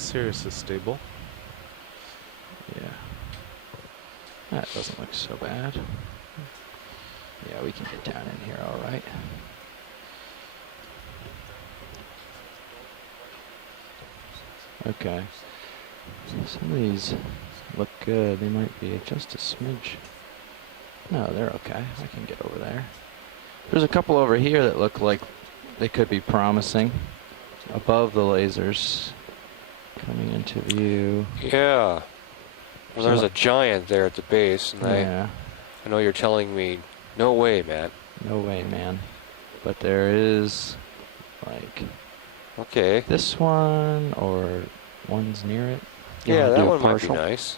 Sirius is stable. Yeah. That doesn't look so bad. Yeah, we can get down in here all right. Okay. Some of these look good. They might be just a smidge. No, they're okay. I can get over there. There's a couple over here that look like they could be promising. Above the lasers. Coming into view. Yeah. Well, there's a giant there at the base, and Yeah. I know you're telling me, no way, man. No way, man. But there is, like, Okay. this one, or one's near it. You Yeah, wanna that do a one might be partial? nice.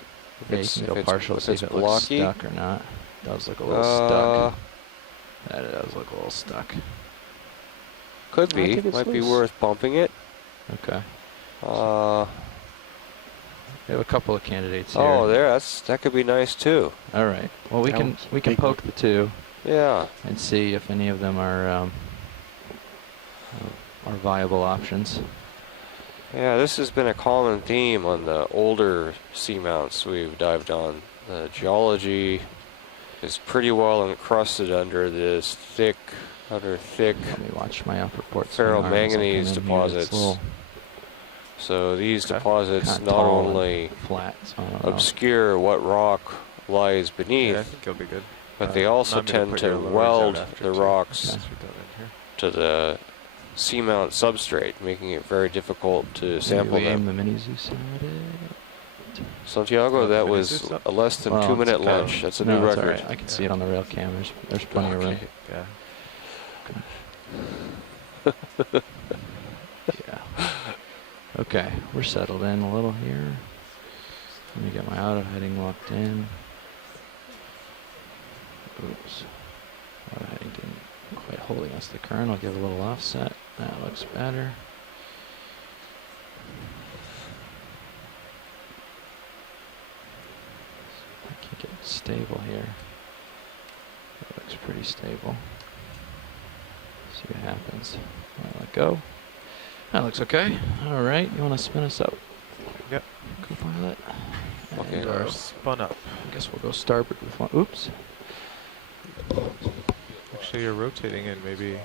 Yeah, you can go partial to see if it looks blocky. stuck or not. It does look a little stuck. That does look a little stuck. Could I be. think it's Might be loose. worth bumping it. Okay. We have a couple of candidates here. Oh, there. That could be nice too. All right. Well, we can poke the two. Yeah. And see if any of them are viable options. Yeah, this has been a common theme on the older seamounts we've dived on. The geology is pretty well encrusted under this thick. Let me watch my upper port. Ferromanganese deposits. So these deposits not only flat, so obscure what rock lies beneath, Yeah, I think it'll be good. but they also tend to weld the rocks to the seamount substrate, making it very difficult to sample them. The mini Zeus at it. Santiago, that was a less than 2-minute launch. That's a new record. Right. I can see it on the rail cam. There's plenty of room. Yeah. Yeah. Okay, we're settled in a little here. Let me get my auto heading locked in. Oops. Auto heading didn't quite hold against the current. I'll give a little offset. That looks better. I can get it stable here. That looks pretty stable. See what happens. I'll let go. That looks okay. All right, you want to spin us up? Yep. Co-pilot. Okay, we're spun up. I guess we'll go starboard with one. Oops. Actually, you're rotating in. Maybe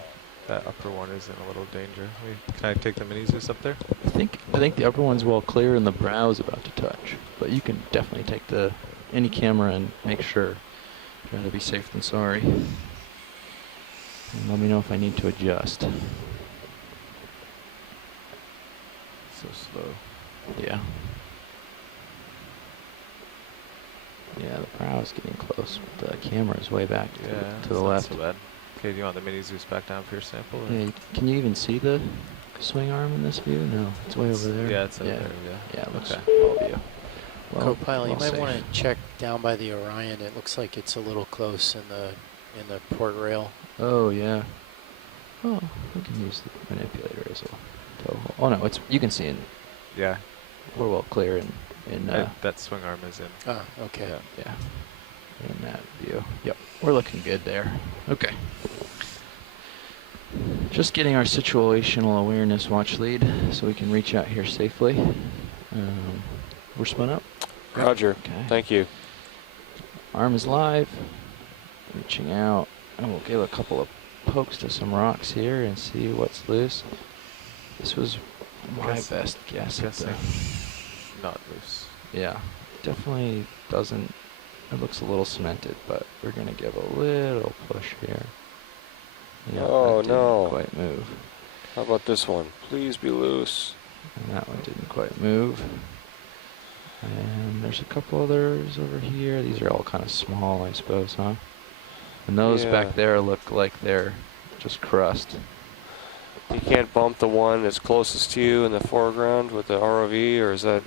that upper one is in a little danger. Can I take the mini Zeus up there? I think the upper one's well clear and the brow's about to touch. But you can definitely take any camera and make sure. Try to be safe than sorry. And let me know if I need to adjust. So slow. Yeah. Yeah, the prow is getting close, but the camera is way back to the left. Not so bad. Okay, do you want the mini Zeus back down for your sample? Or? Yeah, can you even see the swing arm in this view? No, it's way over there. Yeah, it's over there. Yeah, it looks Okay. well view. Well, Co-pilot, you well might want safe. to check down by the Orion. It looks like it's a little close in the port rail. Oh yeah. Oh, we can use the manipulator as well. Oh no, you can see it. Yeah. We're well clear in that swing arm is in. Oh, okay. Yeah. In that view. Yep. We're looking good there. Okay. Just getting our situational awareness watch lead so we can reach out here safely. We're spun up. Roger. Okay. Thank you. Arm is live. Reaching out. And we'll give a couple of pokes to some rocks here and see what's loose. This was my best guess. Not loose. Yeah. Definitely doesn't. It looks a little cemented, but we're going to give a little push here. Yeah, Oh, that no. didn't quite move. How about this one? Please be loose. And that one didn't quite move. And there's a couple others over here. These are all kind of small, I suppose, huh? And those Yeah. back there look like they're just crust. You can't bump the one that's closest to you in the foreground with the ROV, or is that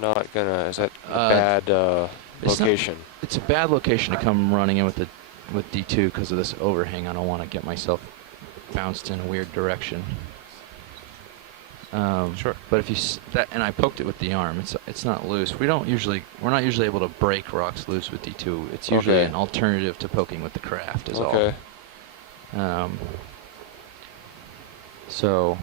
not gonna? Is that a bad location? It's a bad location to come running in with D2 because of this overhang. I don't want to get myself bounced in a weird direction. Sure. But if you and I poked it with the arm, it's not loose. We're not usually able to break rocks loose with D2. It's usually an alternative to poking with the craft. Is all. Okay. So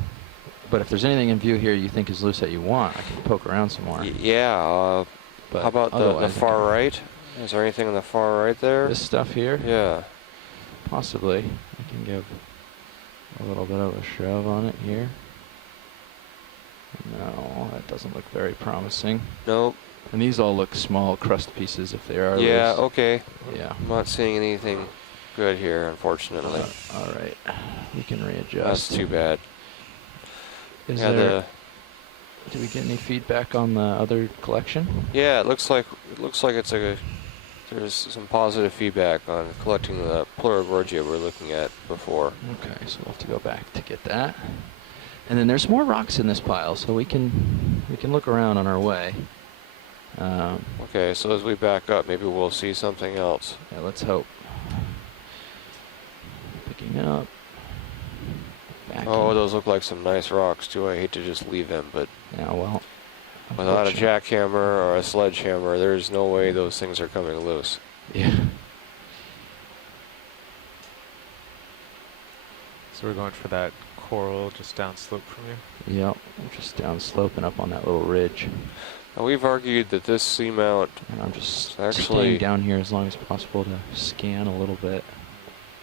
But if there's anything in view here you think is loose that you want, I can poke around some more. Yeah. But How about the otherwise, far right? Is there anything on the far right there? This stuff here? Yeah. Possibly. I can give a little bit of a shove on it here. No, that doesn't look very promising. Nope. And these all look small crust pieces if they are Yeah, loose. okay. Yeah. I'm not seeing anything good here, unfortunately. All right. We can readjust. That's too bad. Is Yeah, there, did we get any feedback on the other collection? yeah, it looks like it's there's some positive feedback on collecting the Pleurogorgia we're looking at before. Okay, so we'll have to go back to get that. And then there's more rocks in this pile, so we can look around on our way. Okay, so as we back up, maybe we'll see something else. Yeah, let's hope. Picking up. Backing. Oh, those look like some nice rocks too. I hate to just leave them, but Yeah, well. without a unfortunately- jackhammer or a sledgehammer, there's no way those things are coming loose. Yeah. So we're going for that coral just downslope from you. Yep. We're just down slope and up on that little ridge. Now we've argued that this seamount And I'm just Actually- staying down here as long as possible to scan a little bit.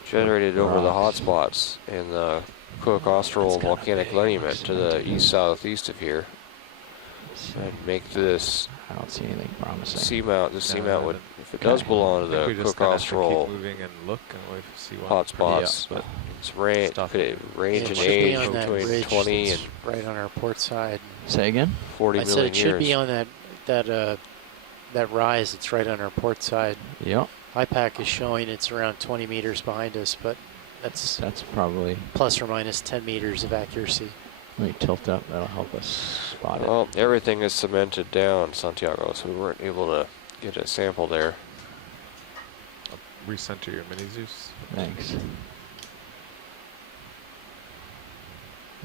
generated over the hot Rocks. spots in the Cook Austral It's kinda volcanic big, lineament so to the east-southeast of here. So And make this I don't see anything promising. seamount, this seamount would, if it does Okay. belong to I think we the just Cook kind of have to Austral keep moving and look and we see one hot pretty- spots, Yeah. but it's range, Stuff. could it range It in should be age on that between ridge 20 that's and right on our port side. Say again? 40 I million said it should be years. on that rise that's right on our port side. Yep. IPAC is showing it's around 20 meters behind us, but that's That's probably. plus or minus 10 meters of accuracy. Let me tilt up. That'll help us spot it. Well, everything is cemented down, Santiago, so we weren't able to get a sample there. Recenter your mini Zeus. Thanks.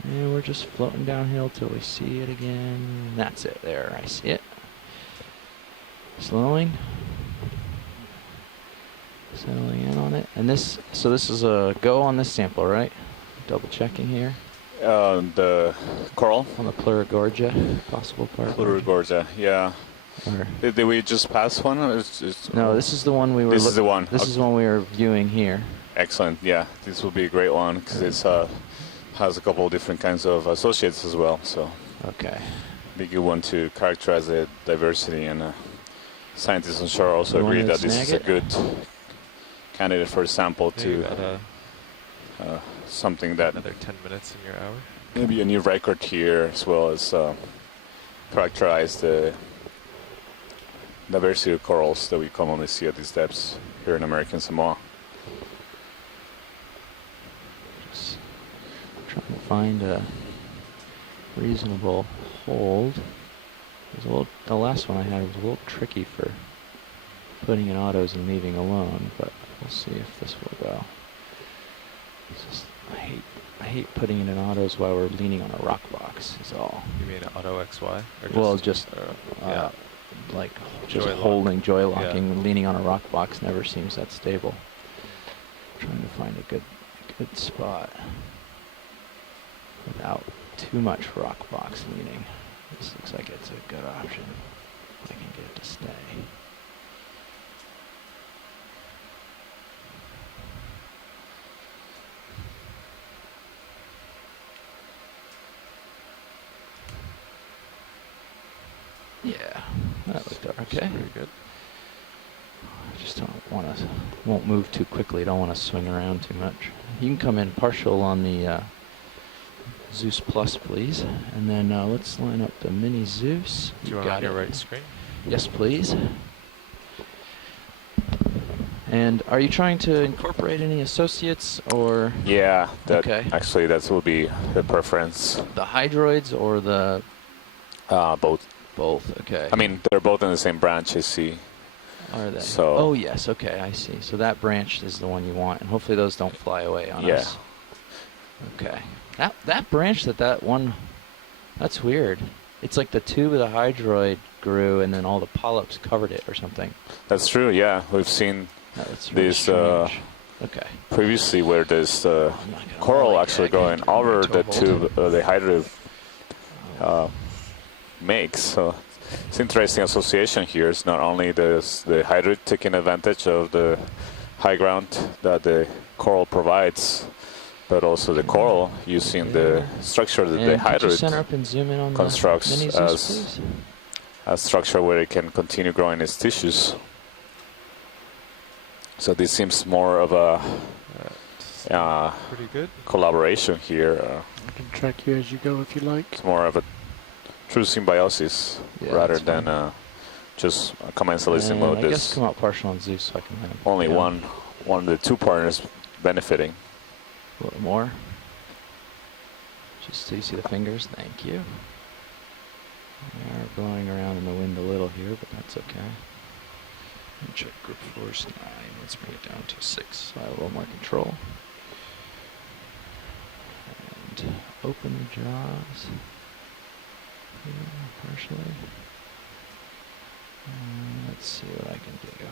And we're just floating downhill till we see it again. That's it. There, I see it. Slowing. Settling in on it. And this, so this is a go on this sample, right? Double checking here The coral, on the Pleurogorgia, possible part. Pleurogorgia, yeah. Or, Did we just pass one? Or no, this is the one we were. This is the one. This is the one we were viewing here. Excellent. Yeah, this will be a great one because it's has a couple of different kinds of associates as well. So Okay. be a good one to characterize the diversity. And scientists on shore also You agree wanna that this is snag a it? good candidate for a sample Yeah, you to got something that another 10 minutes in your hour. maybe a new record here as well as characterize the diversity of corals that we commonly see at these depths here in American Samoa. Just trying to find a reasonable hold. It was a little, the last one I had was a little tricky for putting in autos and leaving alone, but we'll see if this will go. It's just, I hate putting it in autos while we're leaning on a rock box is all. You mean auto XY? Or Well, just yeah. like just Joy lock. holding, joy Yeah. locking, leaning on a rock box never seems that stable. Trying to find a good spot without too much rock box leaning. This looks like it's a good option. I can get it to stay. Yeah, that looked okay. Pretty good. I just don't want to, won't move too quickly. Don't want to swing around too much. You can come in partial on the Zeus Plus, please. And then let's line up the mini Zeus. Do you want it on your right screen? Yes, please. And are you trying to incorporate any associates or Yeah, that Okay. actually that will be the preference. the hydroids or the Both. both? Okay. I mean, they're both in the same branch, I see. Are they? So- Oh yes, okay, I see. So that branch is the one you want, and hopefully those don't fly away on Yeah. us. Okay. That branch that one, that's weird. It's like the tube of the hydroid grew, and then all the polyps covered it or something. That's true. Yeah, we've seen That's really This, strange. Okay. previously where there's I'm not gonna coral like it. actually I can't going do my over the toehold. tube, the hydroid makes. So it's interesting association here. It's not only the hydroid taking advantage of the high ground that the coral provides, but also the coral using the structure that the And could you center hydroid up and zoom in on constructs the mini as Zeus, please? a structure where it can continue growing its tissues. So this seems more of a Pretty good. collaboration here. I can track you as you go if you like. It's more of a true symbiosis Yeah, rather that's than fine. just a commensalism And mode. I guess This come out partial on Zeus so I can kind of only yeah, one of the two partners benefiting. a little more. Just so you see the fingers. Thank you. They are blowing around in the wind a little here, but that's okay. And check grip force 9. Let's bring it down to 6 so I have a little more control. And open the jaws. Here, partially. Let's see what I can do.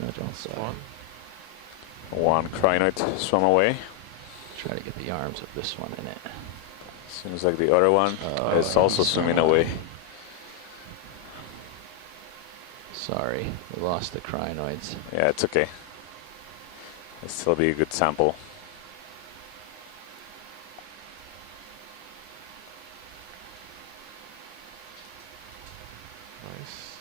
Nudge on side. One. One crinoid swam away. Try to get the arms of this one in it. Seems like the other one Oh, is also I'm swimming sorry. away. Sorry, we lost the crinoids. Yeah, it's okay. It'll still be a good sample. Nice.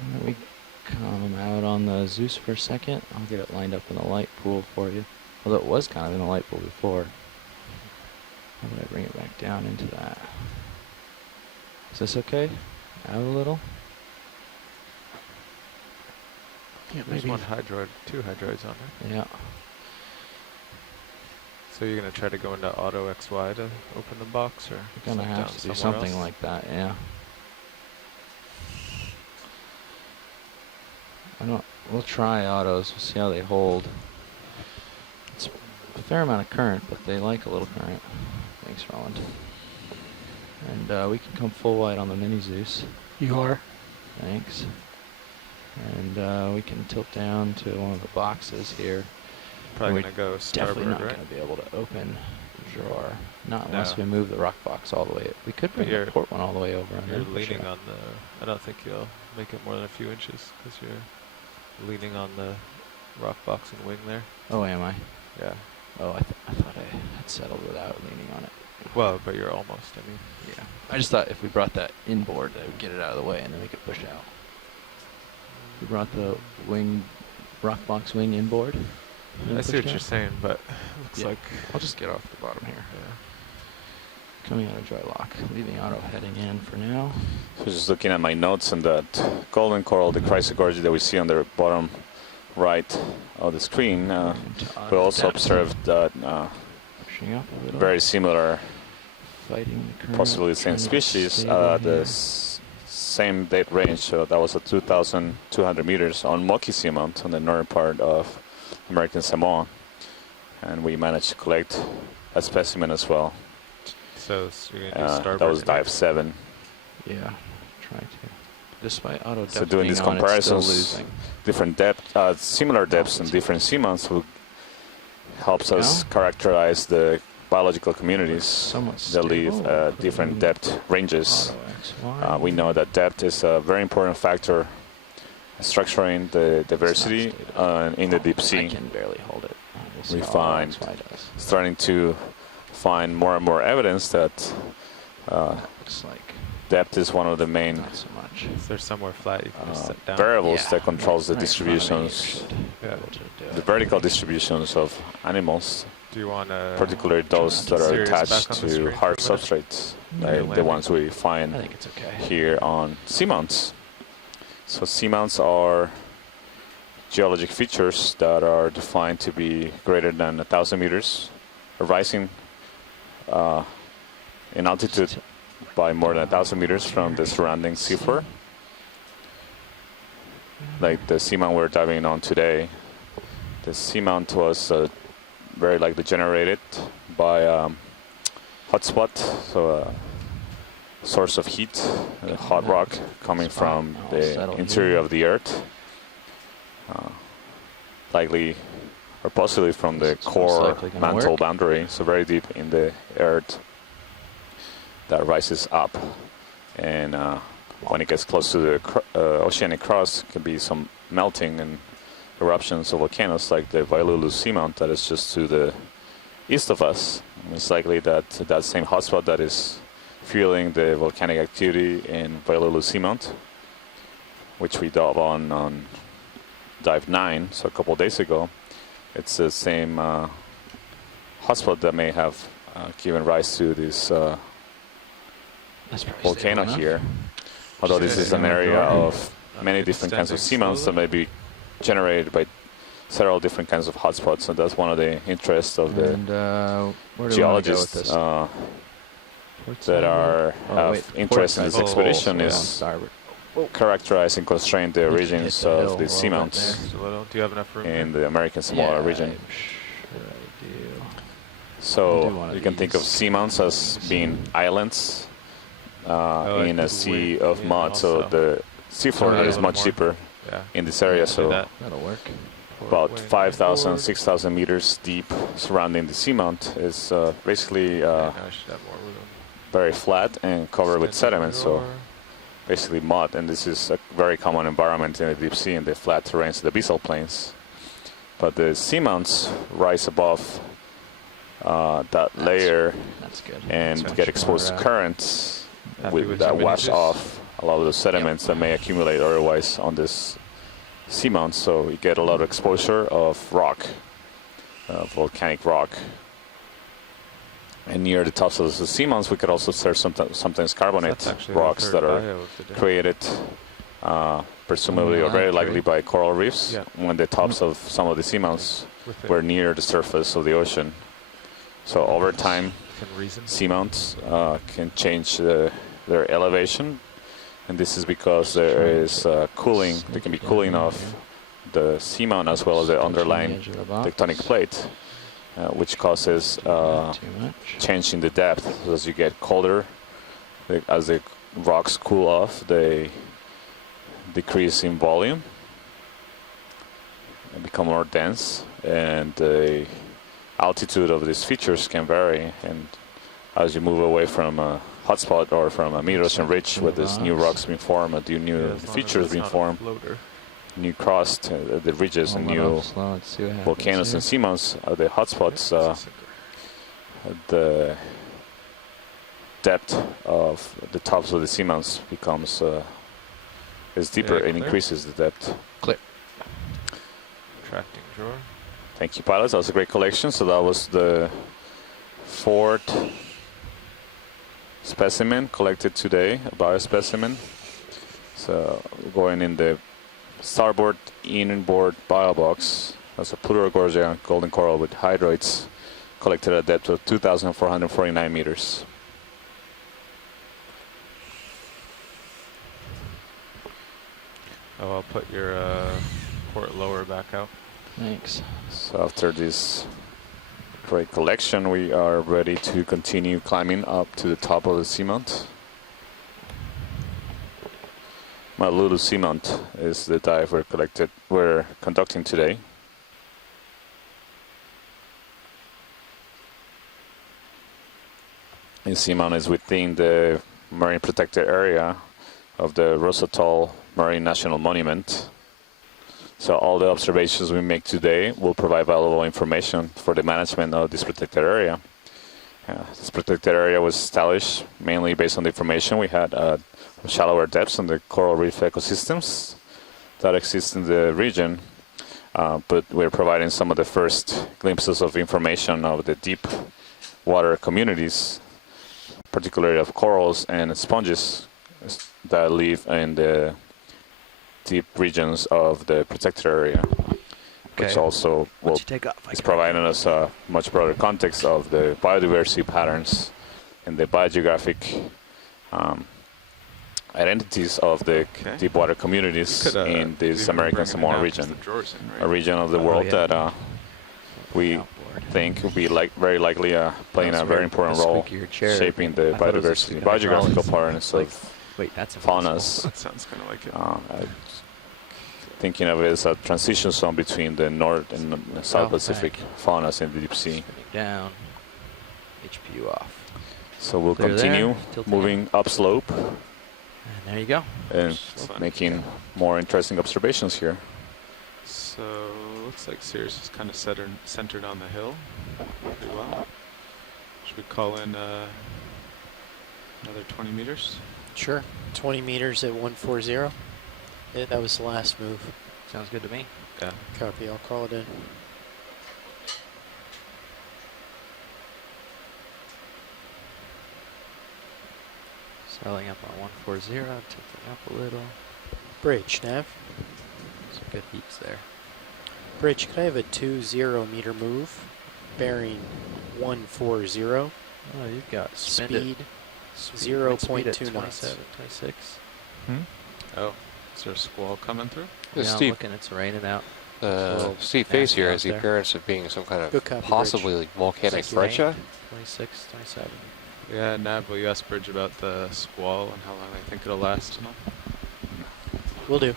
And then we come out on the Zeus for a second. I'll get it lined up in the light pool for you. Although it was kind of in the light pool before. How do I bring it back down into that? Is this okay? Out a little? Yeah, There's maybe. one hydroid, two hydroids on there. Yeah. So you're gonna try to go into auto XY to open the box, or We're gonna sit have down to do somewhere something else? like that, yeah. We'll try autos, we'll see how they hold. It's a fair amount of current, but they like a little current. Thanks, Roland. And we can come full wide on the mini Zeus. You are. Thanks. And we can tilt down to one of the boxes here. Probably We're gonna go Definitely starboard, not right? going to be able to open the drawer. Not unless No. we move the rock box all the way. We could But bring the you're- port one all the way over. And You're then push it leaning up. on the. I don't think you'll make it more than a few inches because you're leaning on the rock box and wing there. Oh, am I? Yeah. Oh, I thought I had settled without leaning on it. Well, but you're almost. I mean. Yeah. I just thought if we brought that inboard, that would get it out of the way, and then we could push out. We brought the wing, rock box wing inboard. and then I see pushed what you're out. saying, but it looks Yeah. like. I'll just get off the bottom here. Yeah. Coming out of dry lock, leaving auto heading in for now. So just looking at my notes on that golden coral, the chrysogorgia that we see on the bottom right of the screen, Into we auto also depth. observed that Pushing up a little. very similar, Fighting the current. possibly the same trying to get species, stable the here. same depth range. So that was at 2,200 meters on Moki Seamount on the northern part of American Samoa. And we managed to collect a specimen as well. So you're gonna do starboard. That was here. dive 7. Yeah, try to. Despite auto So depth doing being these on, it's still comparisons, losing. different depth, similar depths in different seamounts will helps us Yeah. characterize the biological communities Somewhat that live stable. at different depth ranges. Auto XY. We know that depth is a very important factor structuring the diversity in the deep I sea. can barely hold it. We'll see We how find XY does. starting to find more and more evidence that Looks like depth is one of the main not so much. If there's somewhere flat, you can just sit down. variables Yeah, that controls the right in front of me, distributions, you should be Yeah. able to do the it. vertical distributions of animals, Do you want to? particularly those that are Sirius back attached on the to screen hard for a minute? substrates, Yeah, like the landing. ones we I find think it's okay. here on seamounts. So seamounts are geologic features that are defined to be greater than 1,000 meters, rising in altitude by more than 1,000 meters from the surrounding seafloor. Like the seamount we're diving on today, the seamount was very likely generated by hotspot, so a source of heat, hot rock coming from the interior of the Earth, likely or possibly from the core mantle boundary, so very deep in the Earth that rises up, and when it gets close to the oceanic crust, can be some melting and eruptions of volcanoes like the Waialulu Seamount that is just to the east of us. It's likely that that same hotspot that is fueling the volcanic activity in Waialulu Seamount, which we dove on dive 9, so a couple of days ago. It's the same hotspot that may have given rise to this volcano here. Although this is an area of many different kinds of seamounts that may be generated by several different kinds of hotspots, so that's one of the interests of the geologists that have interest in this expedition is characterize and constrain the regions of the seamounts Do you have enough room in the American Samoa region. So you can think of seamounts as being islands in a sea of mud, so the seafloor is much deeper in this area, so that'll work. about 5,000, 6,000 meters deep surrounding the seamount is basically very flat and covered with sediment, so basically mud, and this is a very common environment in the deep sea in the flat terrains, the abyssal plains. But the seamounts rise above that layer and get exposed to currents that wash off a lot of the sediments that may accumulate otherwise on this seamount. So you get a lot of exposure of rock, volcanic rock. And near the tops of the seamounts, we could also observe sometimes carbonate rocks that are created, presumably or very likely by coral reefs, when the tops of some of the seamounts were near the surface of the ocean. So over time, seamounts can change their elevation, and this is because there is cooling. There can be cooling of the seamount as well as the underlying tectonic plate, which causes change in the depth. So as you get colder, as the rocks cool off, they decrease in volume and become more dense, and the altitude of these features can vary. And as you move away from a hotspot or from a mid-ocean ridge where these new rocks being formed, new features being formed, new crust, the ridges and new volcanoes and seamounts are the hotspots. The depth of the tops of the seamounts becomes is deeper and increases the depth. Clear. Tracting drawer. Thank you, pilots. That was a great collection. So that was the 4th specimen collected today, a biospecimen. So going in the starboard inboard bio box. That's a Pleurogorgia golden coral with hydroids collected at a depth of 2,449 meters. Oh, I'll put your port lower back out. Thanks. So after this great collection, we are ready to continue climbing up to the top of the seamount. Waialulu Seamount is the dive we're conducting today. The seamount is within the marine protected area of the Rosatoll Marine National Monument. So all the observations we make today will provide valuable information for the management of this protected area. This protected area was established mainly based on the information we had at shallower depths on the coral reef ecosystems that exist in the region. But we're providing some of the first glimpses of information of the deep water communities, particularly of corals and sponges that live in the deep regions of the protected area, which also is providing us a much broader context of the biodiversity patterns and the biogeographic identities of the deep water communities in this American Samoa region, a region of the world that we think will be very likely playing That a was very weird, important the role squeakier chair. shaping the I thought it was biodiversity, gonna hydraulics. biographical patterns Like, of wait, that's faunas. That sounds kind of like it. Thinking of it as a transition zone between the North and South Oh, Pacific faunas in the deep sea. Spinning down. HPU off. So we'll Clear continue there, tilt moving upslope And there you go. and Excellent. making more interesting observations here. So looks like Sirius is kind of centered on the hill pretty well. Should we call in another 20 meters? Sure. 20 meters at 140. Yeah, that was the last move. Sounds good to me. Yeah. Copy. I'll call it in. Selling up on 140, tilting up a little. Bridge, Nav. Some good heaps there. Bridge, could I have a 20 meter move? Bearing 140. Oh, you've got Speed. Speed 0.2 at knots. 27, 26. Oh, is there a squall coming through? This Yeah, I'm Steve, looking, it's raining out. little Steve Face nasty here out has the there. appearance of being some kind Good of copy, possibly volcanic Thank you. breccia. 26, 27. Yeah, Nav, will you ask Bridge about the squall and how long they think it'll last and all? Will do.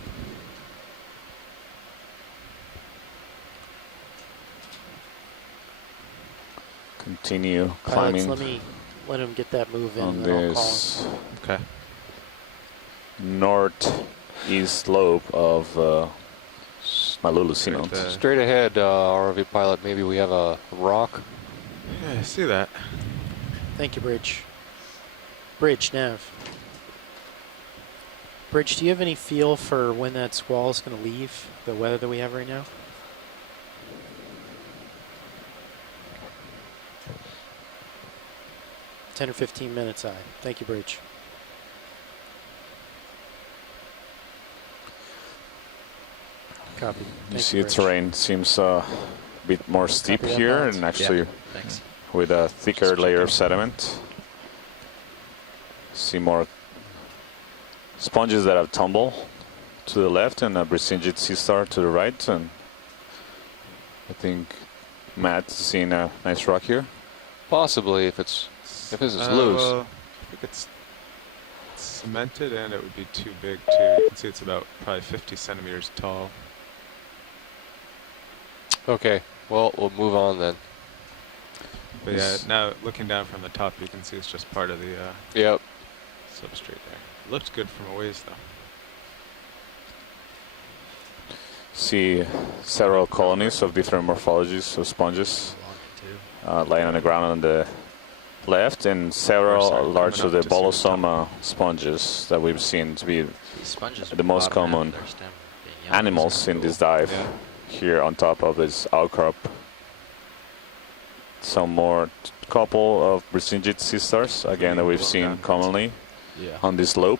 Continue Pilots, climbing let him get that move in, on and then I'll call him. this Okay. northeast slope of Malulu Straight Seamount. to- Straight ahead, ROV pilot, maybe we have a rock. Yeah, I see that. Thank you, Bridge. Bridge, Nav. Bridge, do you have any feel for when that squall is going to leave, the weather that we have right now? $10 or 15 minutes, I. Thank you, Bridge. Copy. You Thank see the Bridge. terrain seems a bit more steep Copy that, here, pilots. and actually Thanks. with a thicker Just layer checking. of sediment. See more sponges that have tumbled to the left and a Brisingid sea star to the right, and I think Matt's seeing a nice rock here. Possibly if it's If this is loose. Well, I think it's cemented and it would be too big too. You can see it's about probably 50 centimeters tall. Okay, well we'll move on then. But yeah, now looking down from the top, you can see it's just part of the Yep. substrate there. It looks good from a ways though. See several colonies of different morphologies of sponges lying on the ground on the left, and several Sorry, large coming of the up to see the top. bolosoma sponges that we've seen to be These sponges the most common animals in this dive Yeah. here on top of this outcrop. Some more couple of Brisingid sea stars again that we've Well seen done. commonly Yeah. on this slope.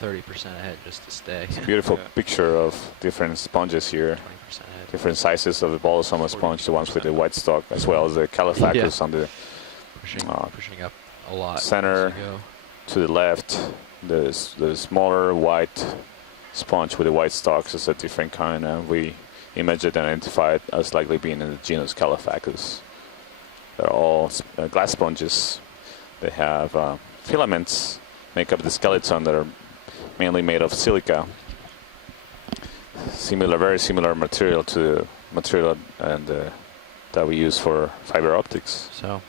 30% ahead just to stay. Beautiful Yeah. picture of different sponges here, 20% ahead. different sizes of the bolosoma sponge, the ones with the white stalk as well as the Caliphacus on the Pushing up a lot. center. as you go. to the left. The smaller white sponge with the white stalks is a different kind, and we imaged and identified as likely being in the genus Caliphacus. They're all glass sponges. They have filaments make up the skeleton that are mainly made of silica. Similar, very similar material to the material that we use for fiber optics. So,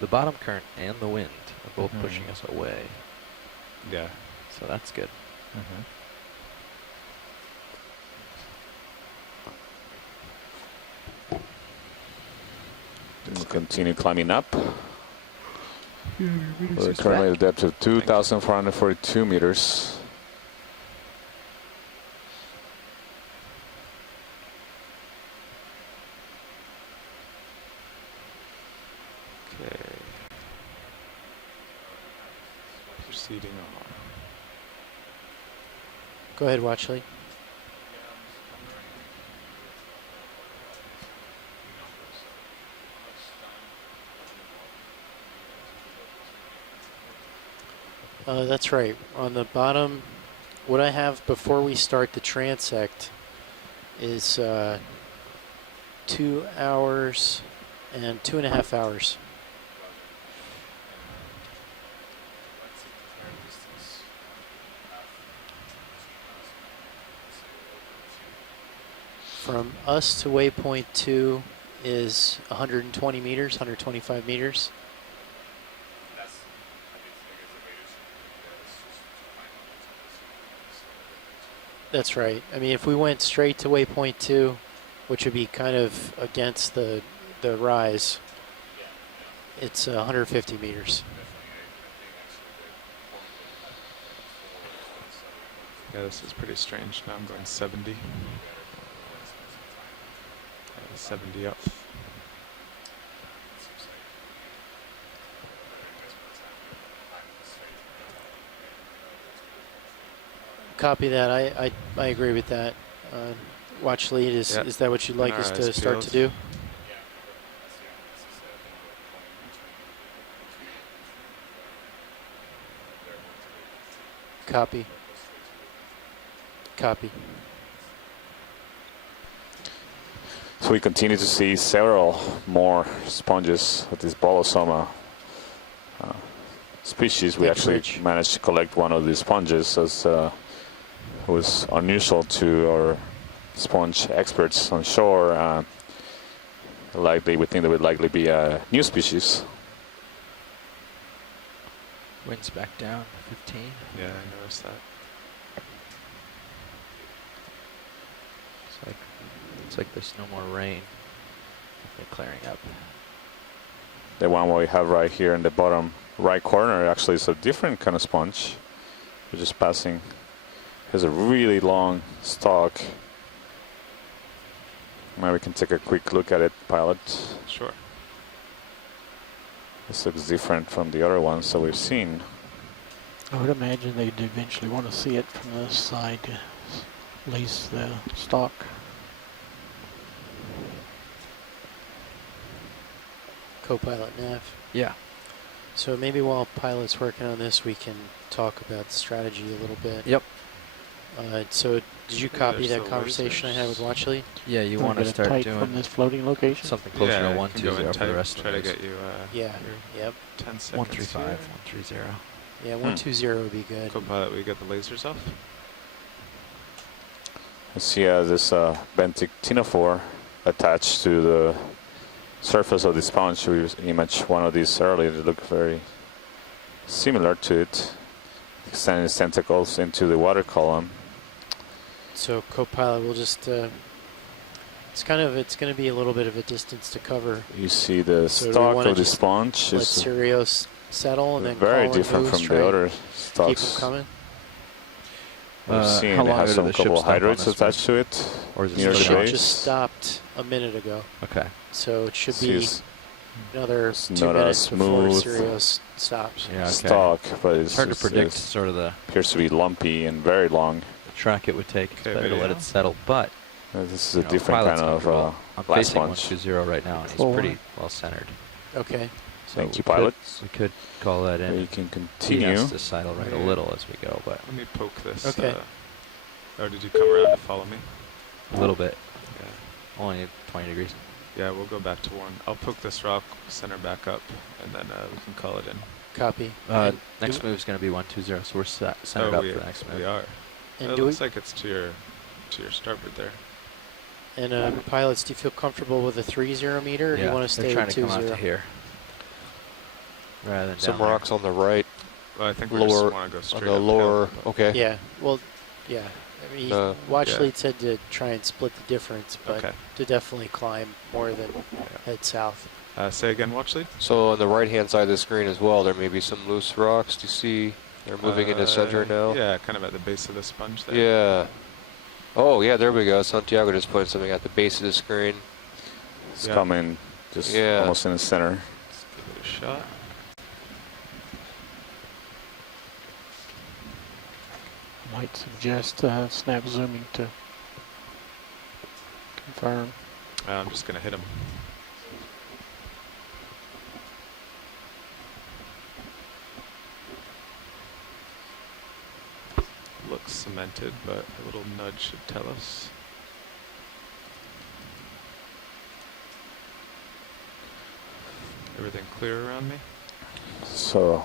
the bottom current and the wind are both Mhm. pushing us away. Yeah. So that's good. We'll continue climbing up. We're currently at a depth of 2,442 meters. Okay. Proceeding on. Go ahead, Watchley. That's right. On the bottom, what I have before we start the transect is 2 hours and 2.5 hours. From us to waypoint 2 is 120 meters, 125 meters. That's right. I mean, if we went straight to waypoint 2, which would be kind of against the rise, it's 150 meters. Yeah, this is pretty strange. Now I'm going 70. 70 up. Copy that. I agree with that. Watch lead, is that what you'd like us to start to do? Copy. Copy. So we continue to see several more sponges of this Bolosoma species. We Thanks, actually Rich. managed to collect one of these sponges, as was unusual to our sponge experts on shore. Likely, we think there would likely be a new species. Winds back down, 15. Yeah, I noticed that. It's like there's no more rain. They're clearing up. The one we have right here in the bottom right corner actually is a different kind of sponge. We're just passing. It has a really long stalk. Maybe we can take a quick look at it, pilot. Sure. This looks different from the other ones that we've seen. I would imagine they'd eventually want to see it from the side to lace the stock. Co-pilot nav. Yeah. So maybe while pilot's working on this, we can talk about strategy a little bit. Yep. So did you Yeah, copy there's that the conversation I had with lasers. Watchley? Yeah, you Wanna want to get a start type from doing this floating location? something closer Yeah, to I 120 can go and for the type, rest of try to those. get you Yeah. your Yep. 10 seconds 135, here. 130. Yeah, 120 would be good. Co-pilot, we get the lasers off. I see this benthic ctenophore attached to the surface of the sponge. We imaged one of these earlier. They look very similar to it. Extending its tentacles into the water column. So co-pilot will just it's going to be a little bit of a distance to cover. You see the So do we stalk wanna of the just sponge Let is Sirius settle and then very call different and from try the and other keep stalks. them coming. We've seen how it long has ago some did the ship couple of stop on hydrates this attached to it. Or is it Near The the still ship base. just stopped a minute ago, Okay. so it should See, be it's another it's 2 not minutes as before smooth. Sirius stops. Yeah, okay. stalk, but It's hard to it's- predict it's- sort of the appears to be lumpy and very long. track it would take. It's Okay, better to let video. it settle, but This is you a know, different pilot's kind of comfortable. I'm glass facing sponge. 120 right now, and he's Full pretty one. well centered. Okay. So Thank we you, could- pilot. We could call that in. You can He continue. has to sidle right a little as we go, but Let me poke this. Okay. Or did you come around to follow me? a little bit. Yeah. Only 20 degrees. Yeah, we'll go back to 1. I'll poke this rock center back up, and then we can call it in. Copy. Next do- move is going to be 120, so we're centered up we, for the next we move. are. And It do looks we, like it's to your starboard there. and pilots, do you feel comfortable with a 30 meter, or do you want to they're stay trying with to come out 20? to here. Rather than Some down there. rocks on the right, Well, I think we lower just want to go on straight the uphill. lower. Okay. Yeah. Well, yeah. I mean, Watchlead Yeah. said to try and split the difference, but Okay. to definitely climb more than head south. Say again, watch lead. So on the right-hand side of the screen as well, there may be some loose rocks. Do you see? They're moving into center now. Yeah, kind of at the base of the sponge there. Yeah. Oh, yeah, there we go. Santiago just put something at the base of the screen. It's Yeah. coming just Yeah. almost in the center. Let's give it a shot. Might suggest snap zooming to confirm. I'm just going to hit him. Looks cemented, but a little nudge should tell us. Everything clear around me? So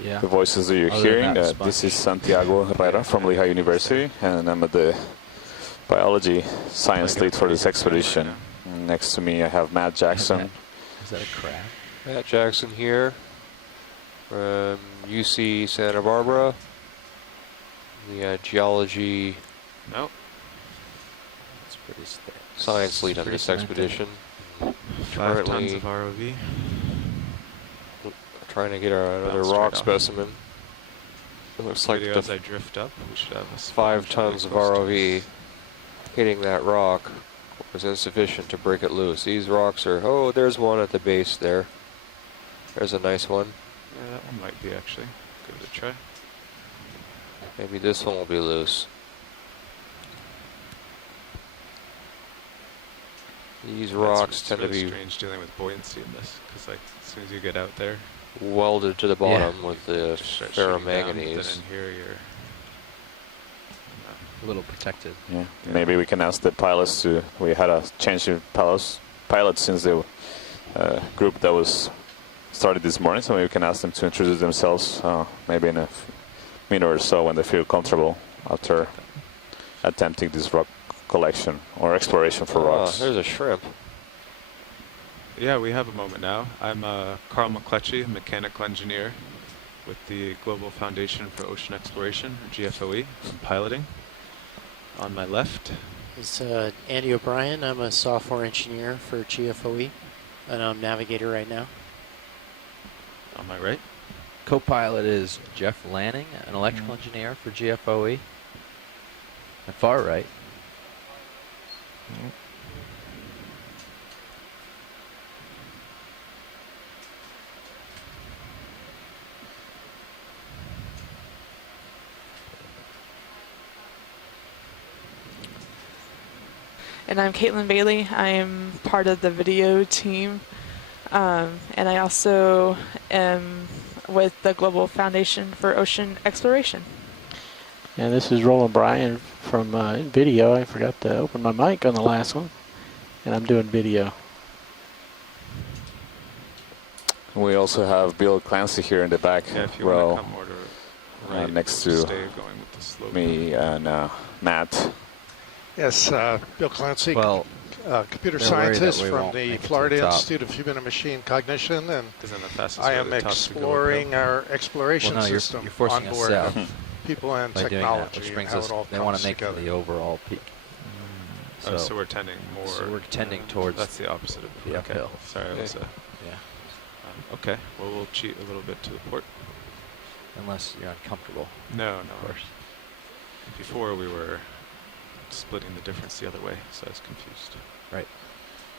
Yeah. the voices that you're Other than hearing, that this is sponge. Santiago Herrera from Lehigh University, and I'm at the biology science lead for this expedition. Next to me I have Matt Jackson. Is that a crab? Matt Jackson here from UC Santa Barbara. The geology Nope. It's pretty thick. science lead on Pretty this cemented. expedition. 5 tons Currently of ROV. trying to get another Bounced rock right off. specimen. It looks like Video the as I drift up, we should have a 5 sponge really tons of close to ROV us. hitting that rock was insufficient to break it loose. These rocks are, oh, there's one at the base there. There's a nice one. Yeah, that one might be actually. Give it a try. Maybe this one will be loose. These rocks It's tend to really be strange dealing with buoyancy in this, because like as soon as you get out there, welded to the bottom with the just start shooting down, but then ferromanganese. in here you're A little protected. Yeah. Maybe we can ask the pilots to. We had a change in pilots since the group that was started this morning, so maybe we can ask them to introduce themselves. Maybe in a minute or so when they feel comfortable after attempting this rock collection or exploration for rocks. There's a shrimp. Yeah, we have a moment now. I'm Carl McCletchy, mechanical engineer with the Global Foundation for Ocean Exploration, or GFOE. I'm piloting. On my left, It's Andy O'Brien. I'm a software engineer for GFOE, and I'm navigator right now. on my right, Co-pilot is Jeff Lanning, an electrical engineer for GFOE. And far right. And I'm Caitlin Bailey. I'm part of the video team. And I also am with the Global Foundation for Ocean Exploration. And this is Roland Bryan from video. I forgot to open my mic on the last one. And I'm doing video. We also have Bill Clancy here in the back yeah, if you row, want to come order right, next we'll to stay going with the slope. me and Matt. Yes, Bill Clancy, Well, computer they're worried that scientist we from won't the make it to Florida the top. Institute of Human and Machine Cognition, and Isn't the fastest I way am to the top to go exploring uphill? our exploration well, no, you're system forcing on us board south people and by doing that, technology which and brings how us. it all They want comes to make together. the overall peak. Oh, so we're tending more. So we're tending towards That's the opposite of the okay. uphill. Sorry, I was, yeah, okay. Well, we'll cheat a little bit to the port. unless you're uncomfortable, No, of no. course. Before we were splitting the difference the other way, so I was confused.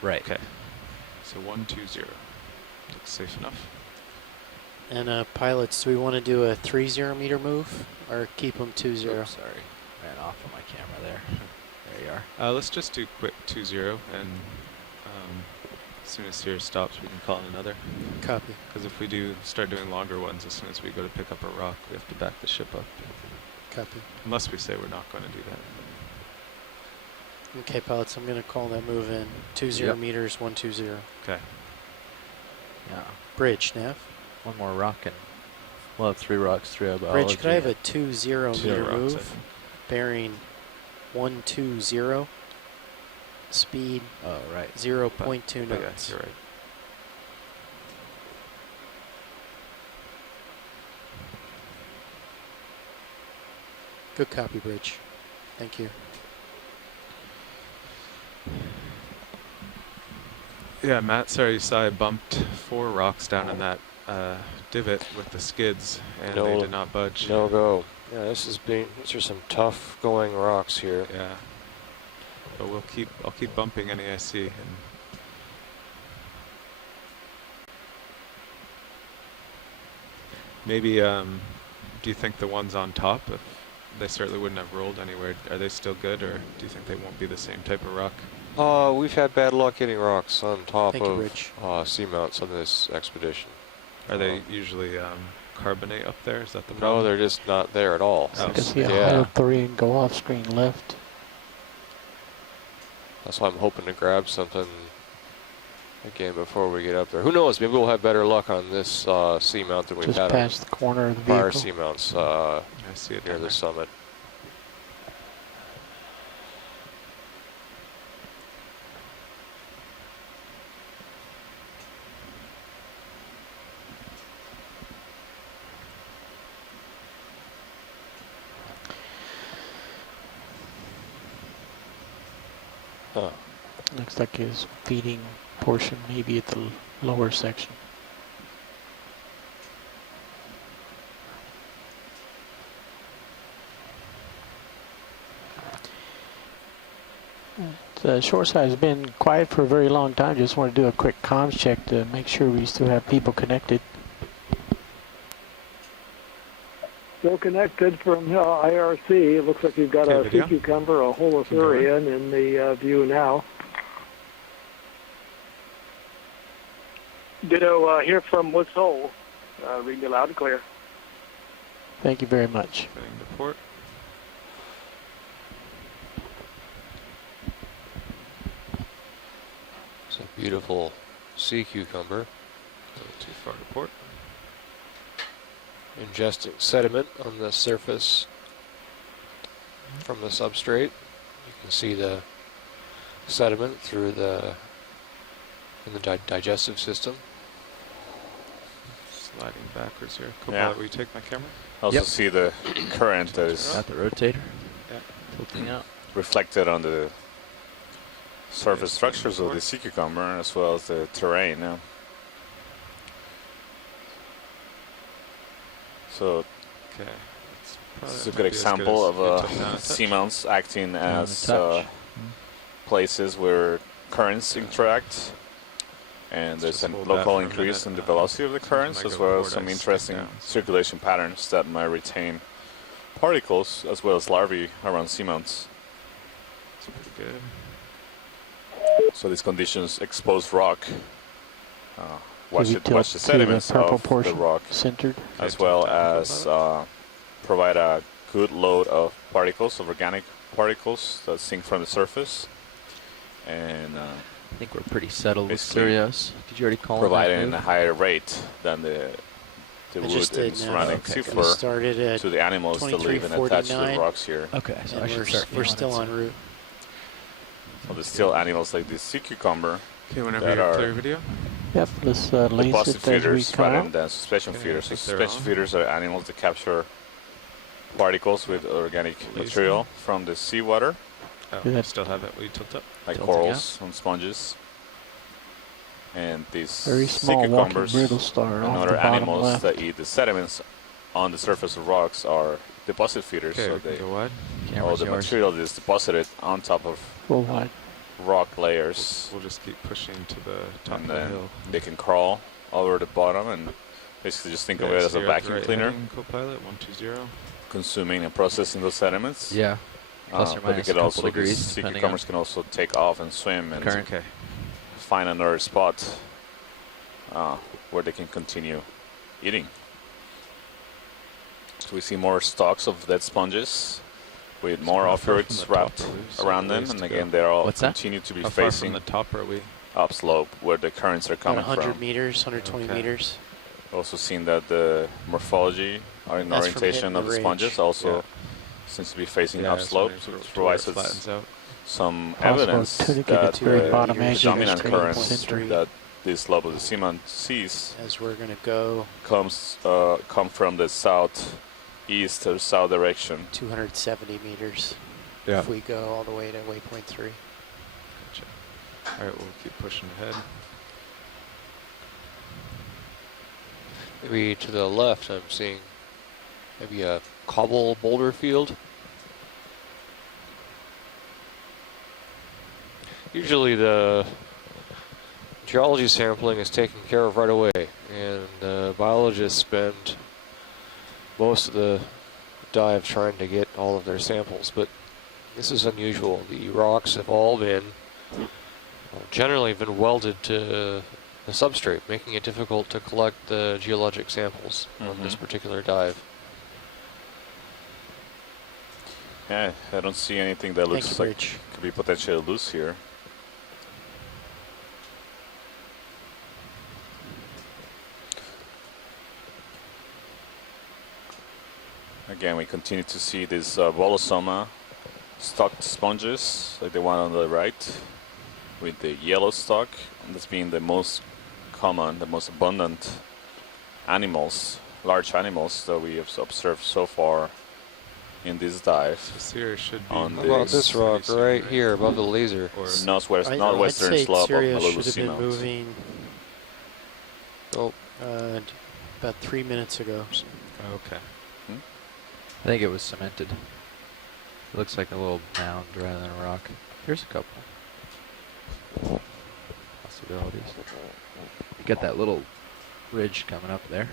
Right. Okay. So 120. Looks safe enough. And pilots, do we want to do a 30 meter move or keep them 20? Oops, sorry, ran off on my camera there. There you are. Let's just do quick 20, and as soon as Sirius stops, we can call in another. Copy. Because if we do start doing longer ones, as soon as we go to pick up a rock, we have to back the ship up. Copy. Unless we say we're not going to do that. Okay, pilots, I'm going to call that move in. 20 Yep. meters, 120. Okay. Yeah. Bridge, nav. One more rock and we'll have 3 rocks, 3 of biology. Bridge, could I have a 20 meter rocks, I move? think. Bearing 120. Speed Oh, right. 0.2 But knots. yeah, you're right. Good copy, Bridge. Thank you. Yeah, Matt, sorry you saw I bumped 4 rocks down in that divot with the skids, and they did not budge. No go. Yeah, these are some tough going rocks here. Yeah. But I'll keep bumping any I see. And maybe, do you think the ones on top, if they certainly wouldn't have rolled anywhere, are they still good, or do you think they won't be the same type of rock? We've had bad luck hitting rocks on top Thank you, of Rich. seamounts on this expedition. Are they usually carbonate up there? Is that the No, problem? they're just not there at all. Oh. I can see a Yeah. 103 and go off screen left. That's why I'm hoping to grab something again before we get up there. Who knows? Maybe we'll have better luck on this seamount than we've Just had on past the corner of the prior vehicle. seamounts I see it near down the there. summit. Huh. Looks like his feeding portion maybe at the lower section. The shore side has been quiet for a very long time. Just want to do a quick comms check to make sure we still have people connected. Still connected from IRC. It looks like you've got Okay, a video. sea cucumber, a holothurian in the view now. Ditto here from Woods Hole. Reading you loud and clear. Thank you very much. Heading to port. It's a beautiful sea cucumber. Not too far to port. Ingesting sediment on the surface from the substrate. You can see the sediment through the digestive system. Sliding backwards here. Yeah. Copilot, will you take my camera? Also Yep. see the current that is Got the rotator. Yeah. Tilting out. reflected on the surface structures of the sea cucumber as well as the terrain. Yeah. So Okay. this is a good example of seamounts acting Down a as touch. places where currents interact, and there's a Just hold that local for a increase minute. in the velocity of the currents, Sometimes as I go well as forward, some I stick interesting down. circulation patterns that might retain particles as well as larvae around seamounts. It's pretty good. So these conditions expose rock, watch we the tilt to the sediments purple of the portion? rock, Centered. as Okay, well tilt down, as provide a good load of particles, of organic particles that sink from the surface, and I think we're pretty settled with Basically Sirius. Did you already call him? providing a higher rate than the I wood just and did now. surrounding Okay, We seafloor started at to the animals that live and attach to the 2349. rocks here. Okay, so I and should we're, start we're feeling still it. en route. So there's still animals like this sea cucumber, Okay, whenever that you're are clear video. Yep, let's deposit lace it as we feeders come rather out. than suspension Okay, I feeders. So think they're suspension on. feeders are animals that capture particles with organic Please material from the seawater, Oh, Do you that. still have it. Will you tilt up? like Tilting corals and sponges. And these Very sea small walking cucumbers brittle star and off the other bottom animals left. that eat the sediments on the surface of rocks are deposit feeders. Okay, So we can they go wide. all Camera's the yours. material is deposited on top of Full wide. rock layers, We'll just keep pushing to the top and of the then hill. they can crawl over the bottom and basically just think of Okay, it so as a you're at the vacuum right cleaner, heading, Copilot 120. consuming and processing those sediments. Yeah. Plus or But they minus could a couple also, degrees, these sea depending on cucumbers can also take off and swim and current. Okay. find another spot where they can continue eating. So we see more stalks of dead sponges with more how far from ophiurids the top wrapped are we? So around a them, ways and to again go. they all What's that? continue to be How far from facing the top are we? upslope where the currents are About coming 100 from. meters, 120 Okay. meters. Also seen that the morphology or in That's from orientation hitting of the the sponges ridge. also Yeah. seems to be facing Yeah, it's upslope, funny, which to provides where it us flattens out. some Possible evidence tunicate that at the very bottom the edge of the dominant stream currents center. that this lobe of the seamount sees As we're going to go come from the southeast or south direction. 270 meters Yeah. if we go all the way to waypoint 3. Gotcha. All right, we'll keep pushing ahead. Maybe to the left, I'm seeing maybe a cobble boulder field. Usually the geology sampling is taken care of right away, and biologists spend most of the dive trying to get all of their samples, but this is unusual. The rocks have all been, generally been welded to the substrate, making it difficult to collect the geologic samples on this Mhm. particular dive. Yeah, I don't see anything that Thank looks you, like Rich. could be potentially loose here. Again, we continue to see these Volosoma stocked sponges, like the one on the right, with the yellow stock, and this being the most common, the most abundant animals, large animals that we have observed so far in this dive. This here should be On How about this this rock pretty soon, right here above the laser? Or I'd northwestern say slope of Sirius Malulu should have been Seamount. moving Oh, about 3 minutes ago. okay. I think it was cemented. It looks like a little mound rather than a rock. Here's a couple possibilities. You got that little ridge coming up there.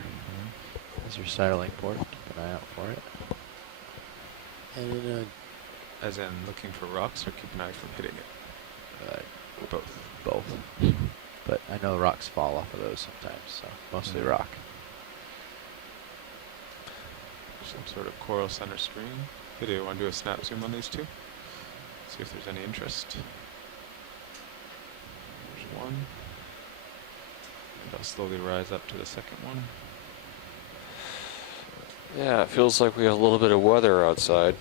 There's your sidling port. Keep an eye out for it. And in As in looking for rocks or keep an eye from hitting it? Both. Both. But I know rocks fall off of those sometimes, so mostly rock. Some sort of coral center screen. Video, want to do a snap zoom on these two? See if there's any interest. There's one. And I'll slowly rise up to the second one. yeah, it feels like we have a little bit of weather outside.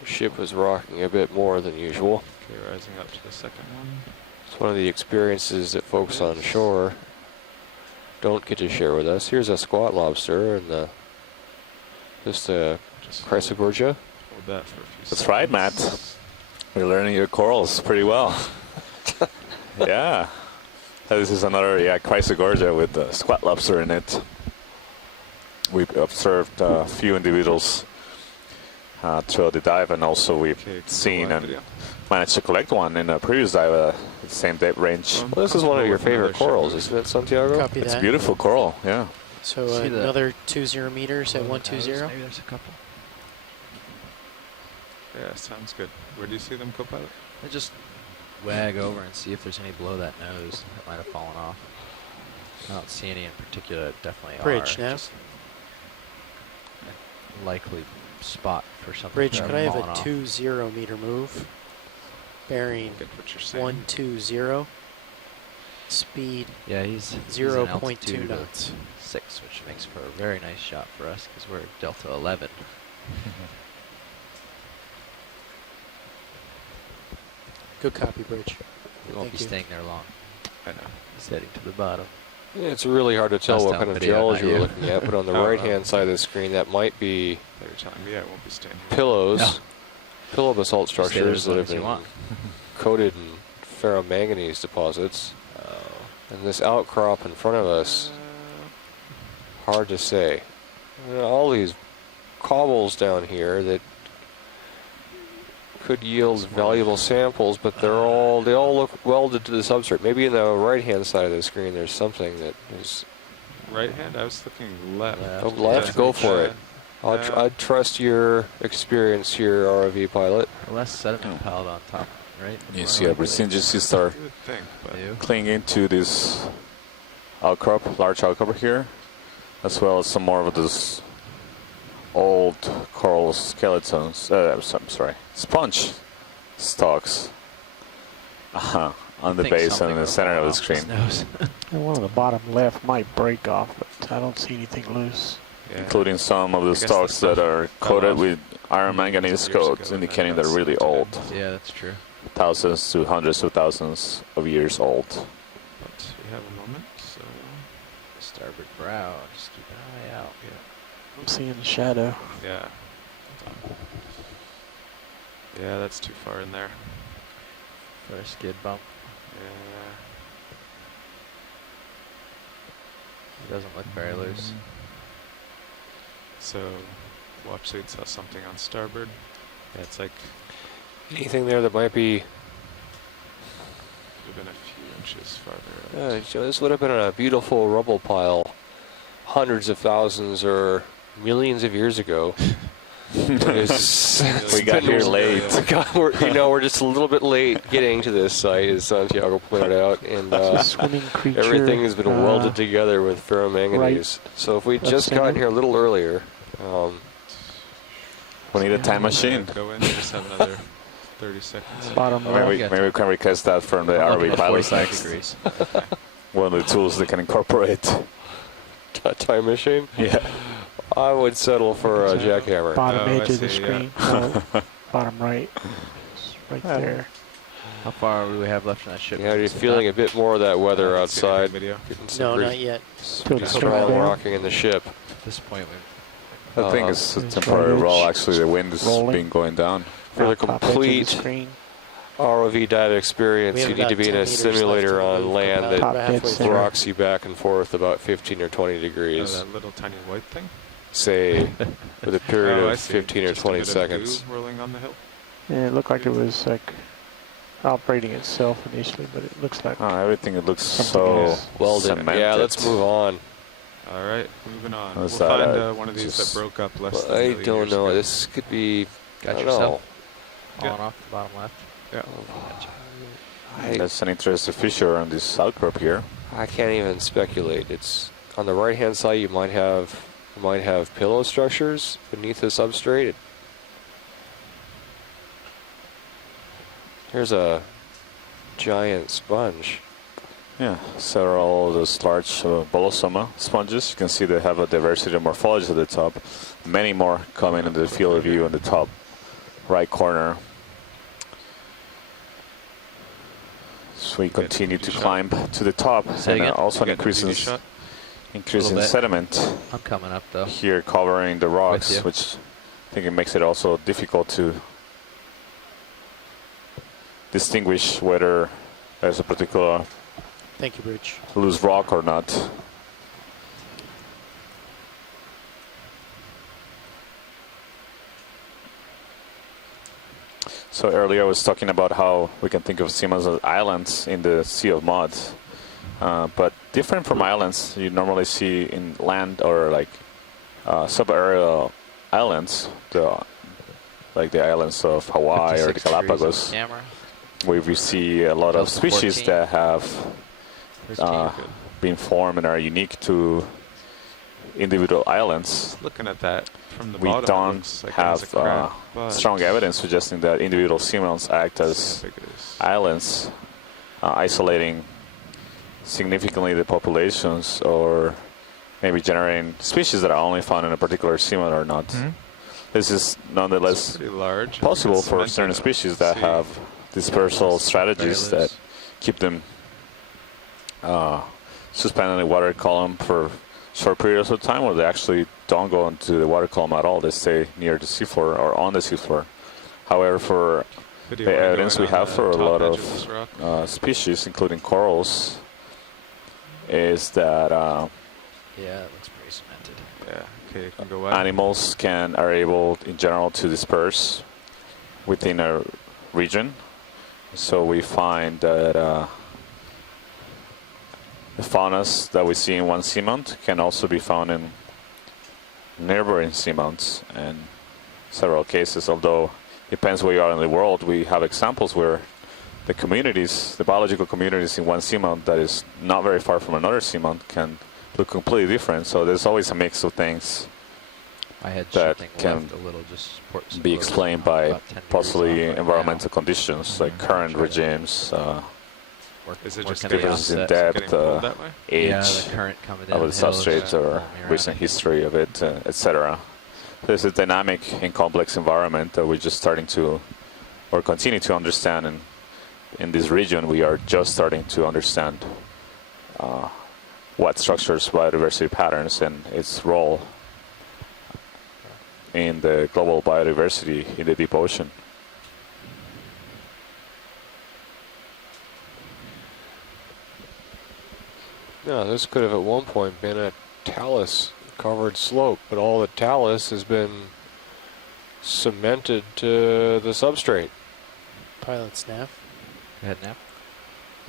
The ship is rocking a bit more than usual. Okay, rising up to the second one. It's one of the experiences that folks on shore don't get to share with us. Here's a squat lobster and just a Just Chrysogorgia. hold that for a few That's seconds. right, Matt. We're learning your corals pretty well. Yeah. This is another Chrysogorgia with the squat lobster in it. We've observed a few individuals throughout the dive, and also we've Okay, can seen go live and video. managed to collect one in a previous dive at the same depth range. Well, this is one of your favorite Another ship. corals, isn't it, Santiago? Copy It's that. beautiful coral, yeah. So See the- another 20 meters at Maybe 120. there's a couple. Yeah, sounds good. Where do you see them, co-pilot? I just wag over and see if there's any below that nose that might have fallen off. I don't see any in particular. Definitely Bridge are. now. Just a likely spot for something. Bridge, to could I have fallen a off. 20 meter move? Bearing Get what you're saying. 120. Speed Yeah, he's 0.2 knots. knots. 6, which makes for a very nice shot for us because we're at Delta 11. Good copy, Bridge. We won't Thank be you. staying there long. I know. He's heading to the bottom. Yeah, it's really hard to tell Us what down kind of video, geology not we're you. looking at, but on the Oh, right-hand side of the screen, that might be They were telling me I won't be staying here. pillows, No. pillow basalt Stay there structures as that long have as you been want. coated in ferromanganese deposits. Oh. And this outcrop in front of us, hard to say. All these cobbles down here that could yield valuable samples, but they all look welded to the substrate. Maybe in the right-hand side of the screen, there's something that is. Right hand? I was looking left. Left. Oh, left, go for it. I'd trust your experience here, ROV pilot. Less sediment piled on top, right? You More see, likely. as soon as you start You would think, but You? clinging to this outcrop, large outcrop here, as well as some more of those old coral skeletons, I'm sorry, sponge stalks on the Think base and something in the would've center of the fallen off his screen, nose. And one on the bottom left might break off, but I don't see anything loose. yeah. including some of the I guess the stalks that stuff are fell coated off with iron manganese years coats, ago, and indicating that's they're really cemented old, in. Yeah, that's true. thousands to hundreds of thousands of years old. But we have a moment, so Starboard brow. Just keep an eye out. I'm seeing the shadow. yeah. Hold on. Yeah, that's too far in there. For a skid bump. Yeah. It doesn't look very loose. So, watch lead saw something on starboard. Yeah, it's like Anything there that might be. could have been a few inches farther out. This would have been a beautiful rubble pile hundreds of thousands or millions of years ago. It's We got been- here late. we're just a little bit late getting to this site, as Santiago pointed out, and It's a swimming creature. everything has been welded together with ferromanganese. So if we Left just gotten center. here a little earlier, We need a time machine. Go in, just have another 30 seconds. Bottom Oh, left. Maybe we can request that from the I'm looking ROV at pilots 45 next. degrees. One of the tools they can incorporate. time machine. Yeah. I would settle for a jackhammer. Bottom Oh, I edge of the see, yeah. screen. No, bottom right. It's right there. How far do we have left in that ship? Yeah, you're feeling a bit more of that weather I haven't seen any outside. video. Getting some No, pretty not yet. Till the strong strong down. rocking in the ship. At this point, I think it's a It's temporary right roll. edge. Actually, the wind is Rolling. being going down. For the Top edge of the complete screen. ROV data experience, We have you need to about be in 10 a meters left simulator to on move, land about that Top halfway dead through. center. rocks you back and forth about 15 or 20 Oh, degrees, that little tiny white thing. say, with a period Oh, I of see. 15 or Just a 20 bit of seconds. goo rolling on the hill. Yeah, it looked like it was like operating itself initially, but it looks like Everything it looks Something so is Well done. cemented. Yeah, let's move on. All right, moving on. How's We'll that, find uh, one of these just- that broke up less Well, than a I million don't years know. ago. This could be. got I don't yourself Yeah. falling off the bottom left. Yeah. know. That's an interesting feature on this outcrop here. I can't even speculate. It's on the right hand side. You might have pillow structures beneath the substrate. Here's a giant sponge. Yeah, several of those large bolosoma sponges. You can see they have a diversity of morphology at the top. Many more coming into the field of view in the top right corner. So we continue to shot. climb to the top, Say and again? also an You got the beauty increase shot? in bit. sediment I'm coming up though. here covering the rocks, you. which I think it makes it also difficult to distinguish whether there's a particular Thank you, Bridge. loose rock or not. So earlier I was talking about how we can think of seamounts as islands in the sea of mud, but different from islands you normally see in land or like subaerial islands, like the islands of Hawaii or the 56 degrees on the Galapagos, camera. where we see a lot of Close to species 14. that have 13, good. been formed and are unique to individual islands. Looking at that from the We bottom, it don't looks like it has a have crack, but strong evidence suggesting that individual seamounts act let's see as how big it is. islands, isolating significantly the populations or maybe generating species that are only found in a particular seamount or not. This is It's nonetheless pretty large. possible It's for cemented certain up. species that See. have dispersal strategies Very that loose. keep them suspended in the water column for short periods of time, or they actually don't go into the water column at all. They stay near the seafloor or on the seafloor. However, for Video the already evidence going we on have the for a top lot edge of this rock. species, including corals, is that Yeah, it looks pretty cemented. Yeah, okay, you can go wide. animals are able in general to disperse within a region. So we find that the faunas that we see in one seamount can also be found in neighboring seamounts in several cases, although it depends where you are in the world. We have examples where the communities, the biological communities in one seamount that is not very far from another seamount can look completely different. So there's always a mix of things I had That shifting can left a little just to support some be erosion. explained I'm by about 10 meters possibly off right environmental now. conditions like current Try to regimes, Is it working just the differences in offset. depth, getting pulled that way? age Yeah, the current coming down of the the hill is substrate pulling or me around. recent history of it, etc. There's a dynamic and complex environment that we're just starting to, or continue to understand, and in this region we are just starting to understand what structures biodiversity patterns and its role in the global biodiversity in the deep ocean. Yeah, this could have at one point been a talus covered slope, but all the talus has been cemented to the substrate. Pilot nav. Go ahead, Nap.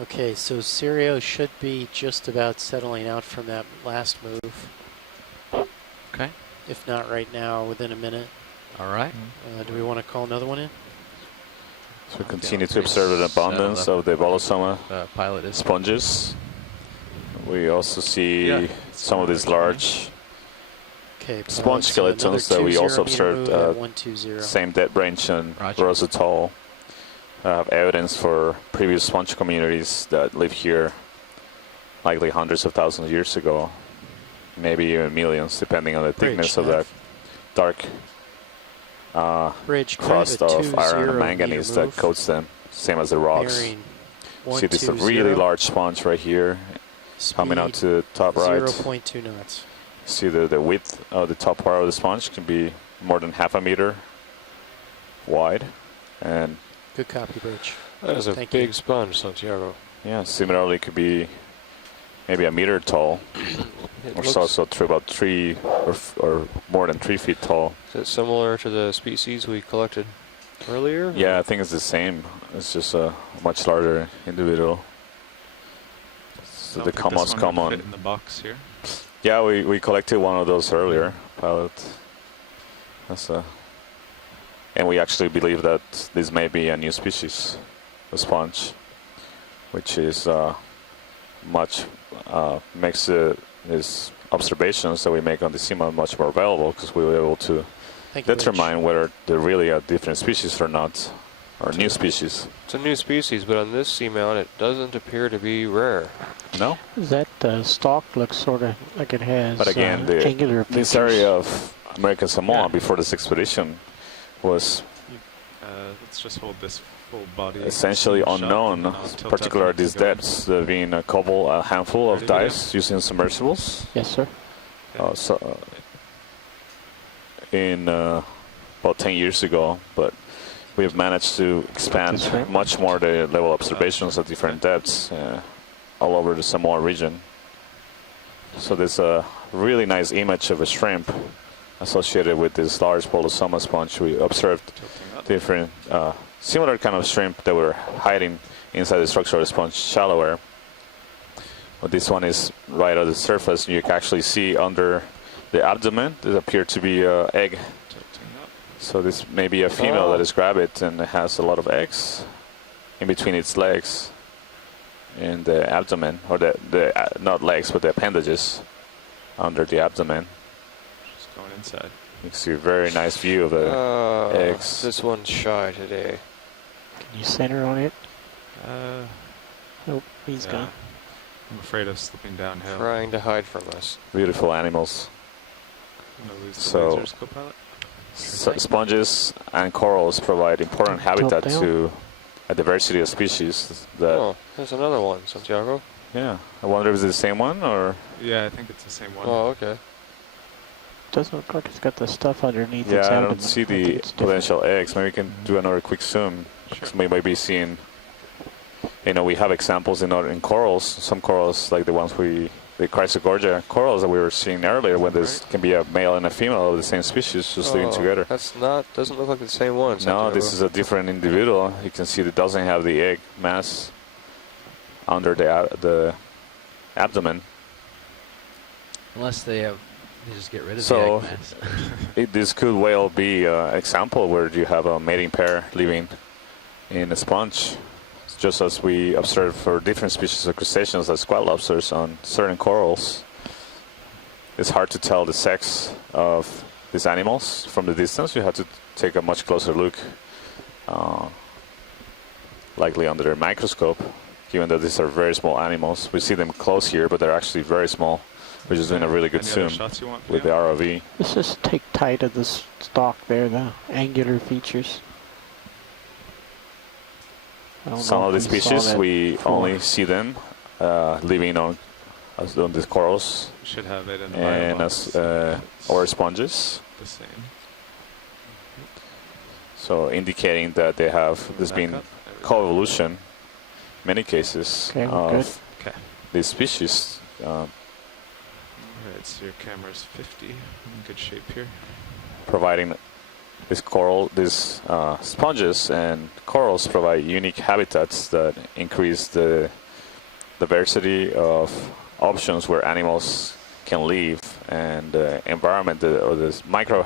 Okay, so Sirio should be just about settling out from that last move. Okay. If not right now, within a minute. All right. Do we want to call another one in? So we continue to observe an abundance of the bolosoma Pilot is sponges. We also see Yeah. some of these large Okay, sponge so another skeletons that we 20 also meter observed move at 120. same dead range and Roger. Rose Atoll. Have evidence for previous sponge communities that lived here likely hundreds of thousands of years ago. maybe even millions, depending on the thickness of that dark Bridge crust kind of a iron and 2-0 manganese meter that move. coats them, same as the rocks. Bearing See, this is a 120. really large sponge right here, coming out to the top right. 0.2 knots. See the width of the top part of the sponge can be more than half a meter wide, and Good copy, Bridge. That is a Thank big you. sponge, Santiago. yeah, similarly could be maybe a meter tall, It or looks, so to about 3 or more than 3 feet tall. is it similar to the species we collected earlier? Yeah, I think it's the same. It's just a much larger individual. So I the don't think this commons one would come fit on. in the box here. Yeah, we collected one of those earlier, pilot. That's and we actually believe that this may be a new species, a which is makes these observations that we make on the seamount much more valuable, because we were able to Thank you, determine whether they're really a different species or not, or new species. It's a new species, but on this seamount it doesn't appear to be rare. No? That stalk looks sort of like it has But again, angular features. this area of American Samoa Yeah. before this expedition was Let's just hold this full body. essentially shot, unknown, and then I'll tilt particularly up at these to go. depths. There have been a handful of Ready to go? dives using submersibles. Yes, sir. In about 10 years ago, but we have managed to expand That's right. much more the level observations at different depths all over the Samoa region. So there's a really nice image of a shrimp associated with this large Polosoma sponge. We observed Tilting up. different similar kind of shrimp that were hiding inside the structure of the sponge shallower. But this one is right at the surface. You can actually see under the abdomen there appear to be egg. Tilting up. So this may be a female that has grabbed it, and it has a lot of eggs in between its legs in the abdomen, or not legs but the appendages under the abdomen. Just going inside. You can see a very nice view of the eggs. This one's shy today. Can you center on it? Uh, Oh, he's yeah. gone. I'm afraid of slipping downhill. Trying to hide from us. Beautiful animals. I'm gonna lose the So- lasers, co-pilot. Sponges and corals provide important Tilt habitat down. to a diversity of species that, Oh, there's another one, Santiago. yeah, I wonder if it's the same one or, Yeah, I think it's the same one. Oh, okay. Doesn't look like it's got the stuff underneath its yeah, I abdomen. don't see I think the it's different. potential eggs. Maybe we can do another quick zoom. Sure. So we might be seeing, we have examples in corals, some corals like the ones the Chrysogorgia corals that we were seeing earlier, when this Right. can be a male and a female of the same species just living Oh, together. doesn't look like the same one, No, Santiago. this is a different individual. You can see that doesn't have the egg mass under the abdomen. Unless they just get rid of So- the egg mass. This could well be an example where you have a mating pair living in a sponge, just as we observe for different species of crustaceans like squat lobsters on certain corals. It's hard to tell the sex of these animals from the distance. You have to take a much closer look, likely under a microscope, given that these are very small animals. We see them close here, but they're actually very small. We're just doing a really good Any other zoom shots you want, with the Leon? ROV. Let's just take tight of this stalk there, the angular features. I don't Some know of the if we saw species, that we before. only see them living on these corals We should have it in the and bio as box. or sponges. The same. So indicating that they have, there's Back been up. There we go. co-evolution, many cases Okay, we're good. of Okay. these species. Alright, so your camera's 50. In good shape here. Providing these sponges and corals provide unique habitats that increase the diversity of options where animals can live, and the environment or the micro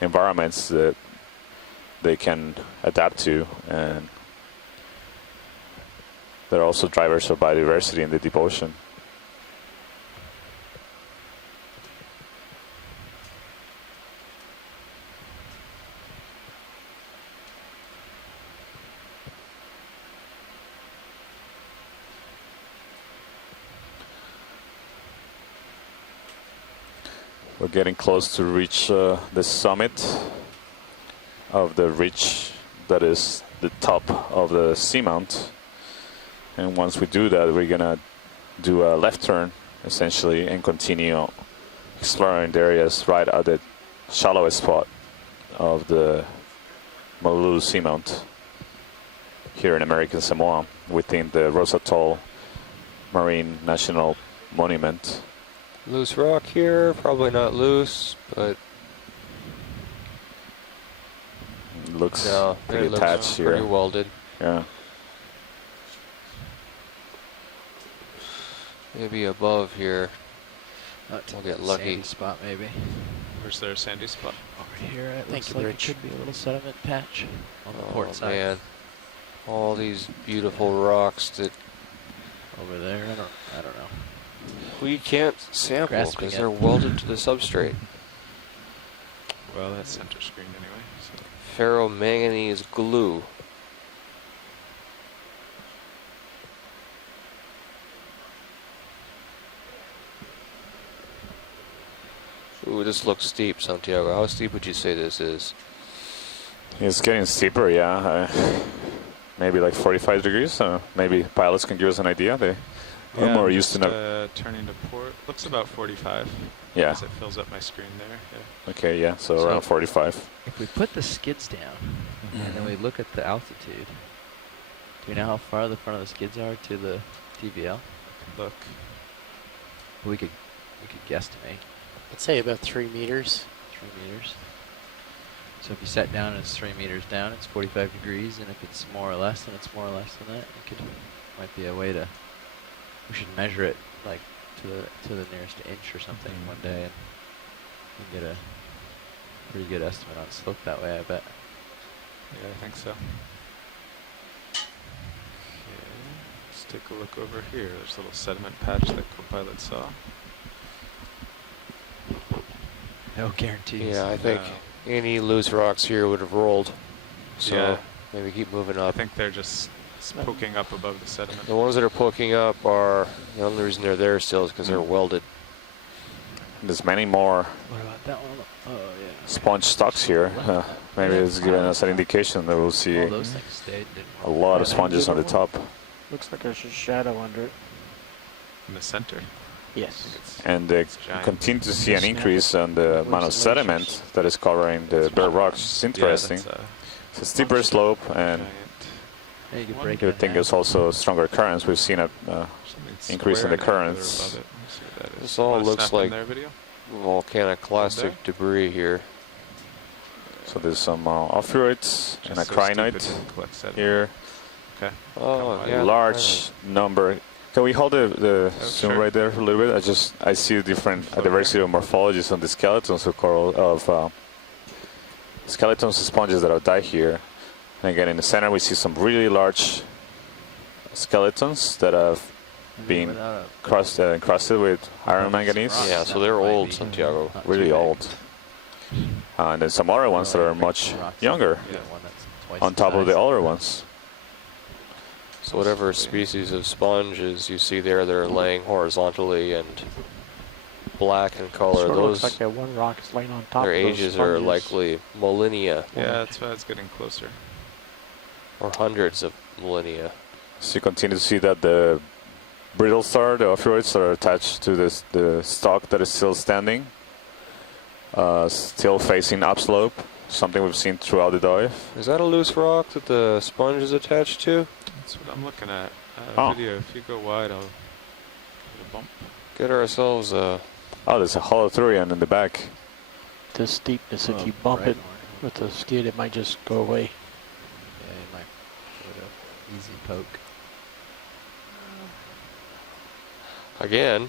environments that they can adapt to, and they're also drivers of biodiversity in the deep ocean. We're getting close to reach the summit of the ridge that is the top of the seamount. And once we do that, we're gonna do a left turn essentially and continue exploring the areas right at the shallowest spot of the Malulu Seamount here in American Samoa within the Rose Atoll Marine National Monument. Loose rock here, probably not loose, but Looks no, pretty it looks attached pretty here. welded. Yeah. Maybe above here. We'll get lucky. Sandy spot maybe. Where's their sandy spot? Over here it Thank looks you, like Rich. it could be a little sediment patch on the Oh port side. man, all these beautiful rocks that Over there, I don't know. we can't sample Grasping because it. they're welded to the substrate. Well, that's center screen anyway. So. Ferromanganese glue. Ooh, this looks steep, Santiago. How steep would you say this is? It's getting steeper, yeah. Maybe like 45 degrees. Maybe pilots can give us an idea. They're more I'm used to just, turning to port. Looks about 45. Yeah. As it fills up my screen there. Yeah. Okay, yeah. So So- around 45. If we put the skids down and then we look at the altitude, do we know how far the front of the skids are to the TVL? Look. We could guesstimate I'd say about 3 meters. 3 meters. So if you sat down and it's 3 meters down, it's 45 degrees, and if it's more or less, then it's more or less than that. Might be a way to. We should measure it like to the nearest inch or something one day, and get a pretty good estimate on slope that way. I bet. Yeah, I think so. Okay. Let's take a look over here. There's a little sediment patch that co-pilot saw. No guarantees. Yeah, I think any loose rocks here would have rolled. So Yeah. maybe keep moving I up. think they're just poking up above the sediment. The ones that are poking up are, the only reason they're there still is because they're welded. There's many more What about that one? Oh yeah. sponge stocks here. Maybe it's giving us an indication that we'll see All those things stayed. Didn't a lot of Yeah, sponges on the top. Looks like there's a shadow under it. In the center. Yes. And Giant. continue to see an increase on the amount of sediment that is covering the bare rocks. It's interesting. Yeah, It's a steeper slope, that's and giant. Yeah, you could One break you it would think there's also stronger currents. We've seen a Something increase in the square and currents. above it. Let me see what that is. This all Wanna looks snap in like their video? volcaniclastic debris here. So there's some ophiurites and Just a so steep it crinite didn't collect sediment. here. Okay. Oh, on. yeah. Large number. Can we hold the zoom sure. right there for a little bit? I see different a diversity of morphologies on the skeletons of coral skeletons of sponges that have died here. And again, in the center we see some really large skeletons that have been encrusted with iron manganese. Yeah, so they're old, Santiago. Really old. And then some other ones that are much younger on top of the older ones. So whatever species of sponges you see there, they're laying horizontally and black in color. Sort of Those, looks like that one rock is laying on top their of those ages are sponges. likely millennia Yeah, that's why it's getting closer. or hundreds of millennia. So you continue to see that the brittle star, the ophiurites, are attached to the stalk that is still standing, still facing upslope, something we've seen throughout the dive. Is that a loose rock that the sponge is attached to? That's what I'm looking at. Oh. Video. If you go wide, I'll get a bump. Get ourselves a... Oh, there's a holothurian in the back. The steepness, if Oh, you bump right it on. with the skid, it might just go away. Yeah, you might give it a easy poke. Again,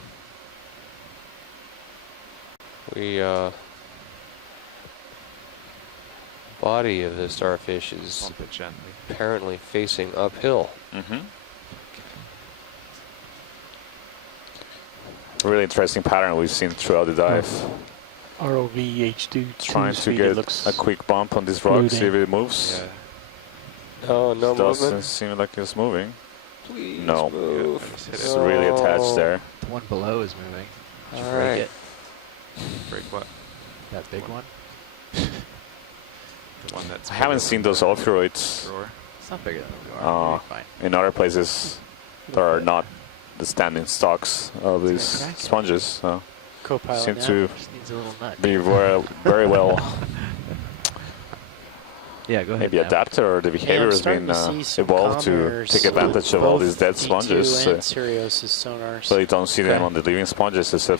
body of the starfish is Bump it gently. apparently facing uphill. Mm-hmm. Really interesting pattern we've seen throughout the dive. ROV H2 Trying to speed, get it looks a quick bump on this rock, glued see if in. it moves. Yeah. Oh, no Doesn't movement? seem like it's moving. Please No. move. I just hit It's it. really attached there. The one below is moving. Just All break right. it. Break what? That big one? The one that's I haven't bigger seen than those the ophiroids drawer. It's not bigger than the drawer. Fine. in other places. There are not the standing stocks of these crack it. sponges. So Co-pilot seem now. to Just needs a little nut. be very well Yeah, go ahead. maybe Nav. adapted, or the behavior I'm has starting been to see some evolved to commoners take advantage of all both these dead D2 sponges. and Sirius's sonars. So you don't see them Okay. on the living sponges, except